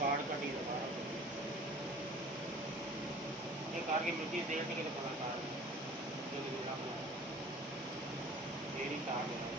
card का नहीं लगा रहा ये कार की मिट्टी देख के तो बड़ा कार है जो कि मेरा मेरी कार है